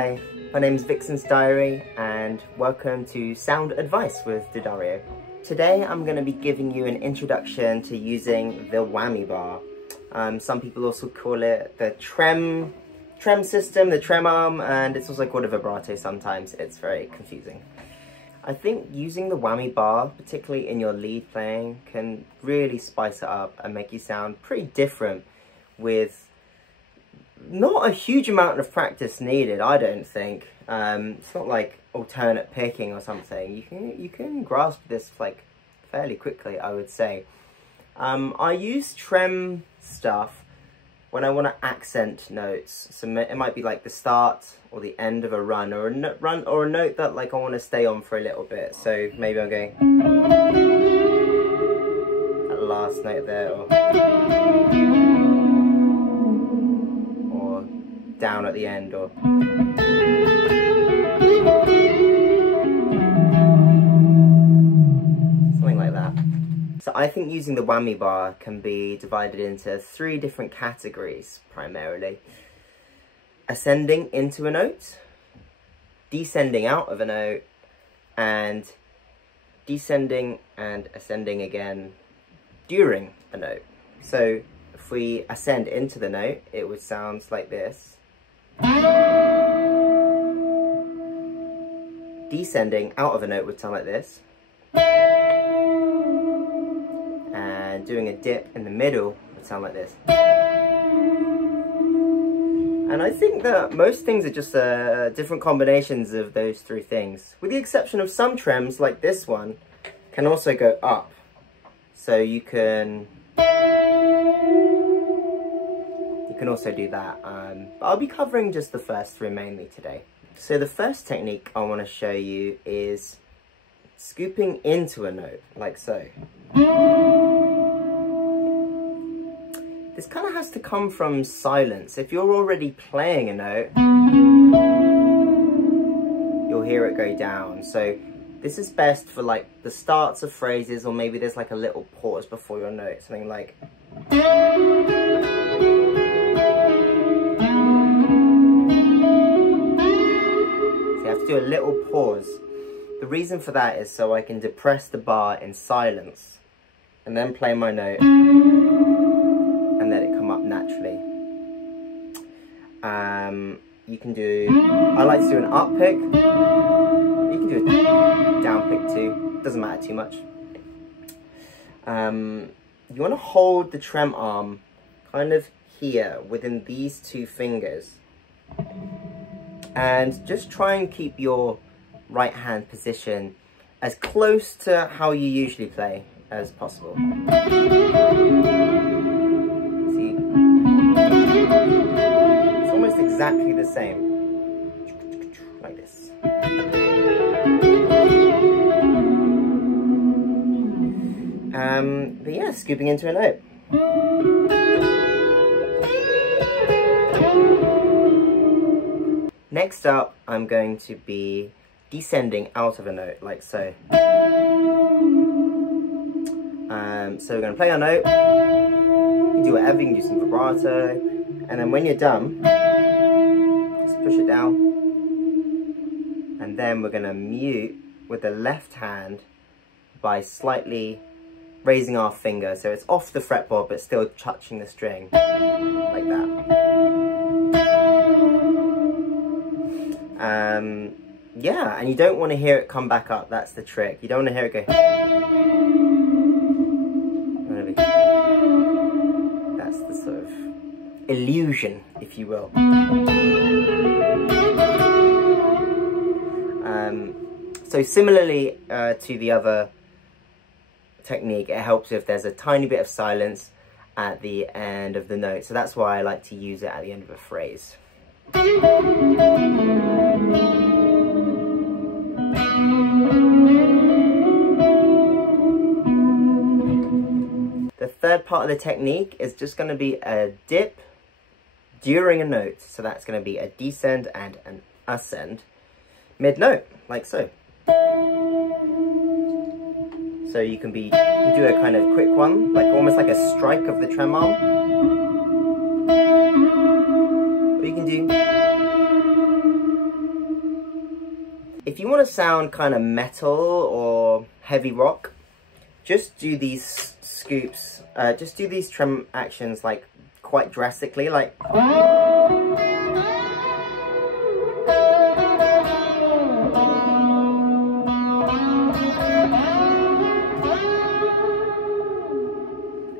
Hi, my name's Vixen's Diary and welcome to Sound Advice with Didario. Today I'm going to be giving you an introduction to using the whammy bar. Some people also call it the trem system, the trem arm, and it's also called a vibrato sometimes. It's very confusing. I think using the whammy bar, particularly in your lead playing, can really spice it up and make you sound pretty different with not a huge amount of practice needed, I don't think. It's not like alternate picking or something. You can grasp this like fairly quickly, I would say. I use trem stuff when I want to accent notes. So it might be like the start or the end of a run, or a note that like I want to stay on for a little bit. So maybe I'm going that last note there, or down at the end, or something like that. So I think using the whammy bar can be divided into 3 different categories primarily. Ascending into a note, descending out of a note, and descending and ascending again during a note. So if we ascend into the note, it would sound like this. Descending out of a note would sound like this. And doing a dip in the middle would sound like this. And I think that most things are just different combinations of those 3 things, with the exception of some trems, like this one, can also go up. So you can also do that. But I'll be covering just the first 3 mainly today. So the first technique I want to show you is scooping into a note, like so. This kind of has to come from silence. If you're already playing a note, you'll hear it go down. So this is best for like the starts of phrases, or maybe there's like a little pause before your note, something like. So you have to do a little pause. The reason for that is so I can depress the bar in silence and then play my note and let it come up naturally. You can do, I like to do an up pick. You can do a down pick too, doesn't matter too much. You want to hold the trem arm kind of here within these 2 fingers, and just try and keep your right hand position as close to how you usually play as possible. See? It's almost exactly the same. Like this. But yeah, scooping into a note. Next up, I'm going to be descending out of a note, like so. So we're going to play our note. You can do whatever, you can do some vibrato, and then when you're done, just push it down. And then we're going to mute with the left hand by slightly raising our finger, so it's off the fretboard but still touching the string, like that. Yeah, and you don't want to hear it come back up. That's the trick. You don't want to hear it go. That's the sort of illusion, if you will. So similarly to the other technique, it helps if there's a tiny bit of silence at the end of the note. So that's why I like to use it at the end of a phrase. The third part of the technique is just going to be a dip during a note. So that's going to be a descend and an ascend mid-note, like so. So you can do a kind of quick one, like almost like a strike of the trem arm. Or you can do you want to sound kind of metal or heavy rock, just do these scoops, just do these trem actions like quite drastically, like.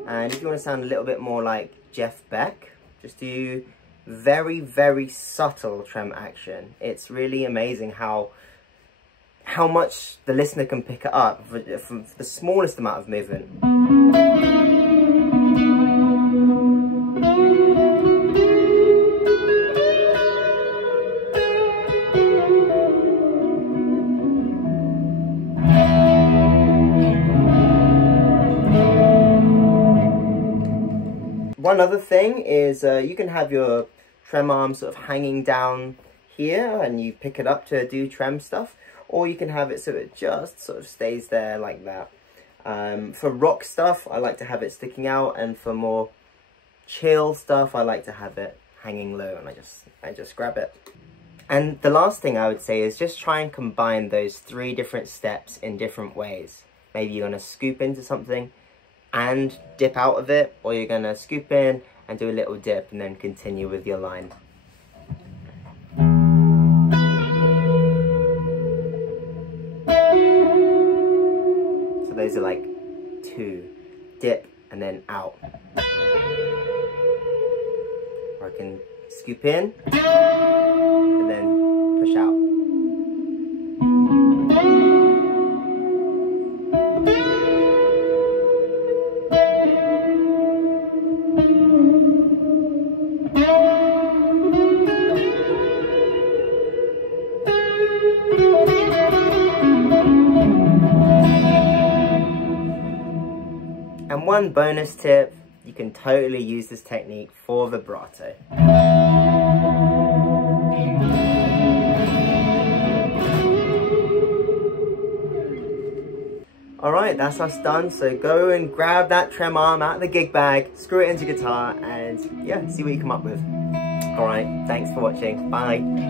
And if you want to sound a little bit more like Jeff Beck, just do very, very subtle trem action. It's really amazing how much the listener can pick it up from the smallest amount of movement. One other thing is you can have your trem arm sort of hanging down here and you pick it up to do trem stuff, or you can have it so it just sort of stays there like that. For rock stuff, I like to have it sticking out, and for more chill stuff, I like to have it hanging low, and I just grab it. And the last thing I would say is just try and combine those 3 different steps in different ways. Maybe you're going to scoop into something and dip out of it, or you're going to scoop in and do a little dip and then continue with your line. So those are like 2, dip and then out. Or I can scoop in and then push out. And one bonus tip, you can totally use this technique for vibrato. Alright, that's us done, so go and grab that trem arm out of the gig bag, screw it into guitar, and yeah, see what you come up with. Alright, thanks for watching, bye.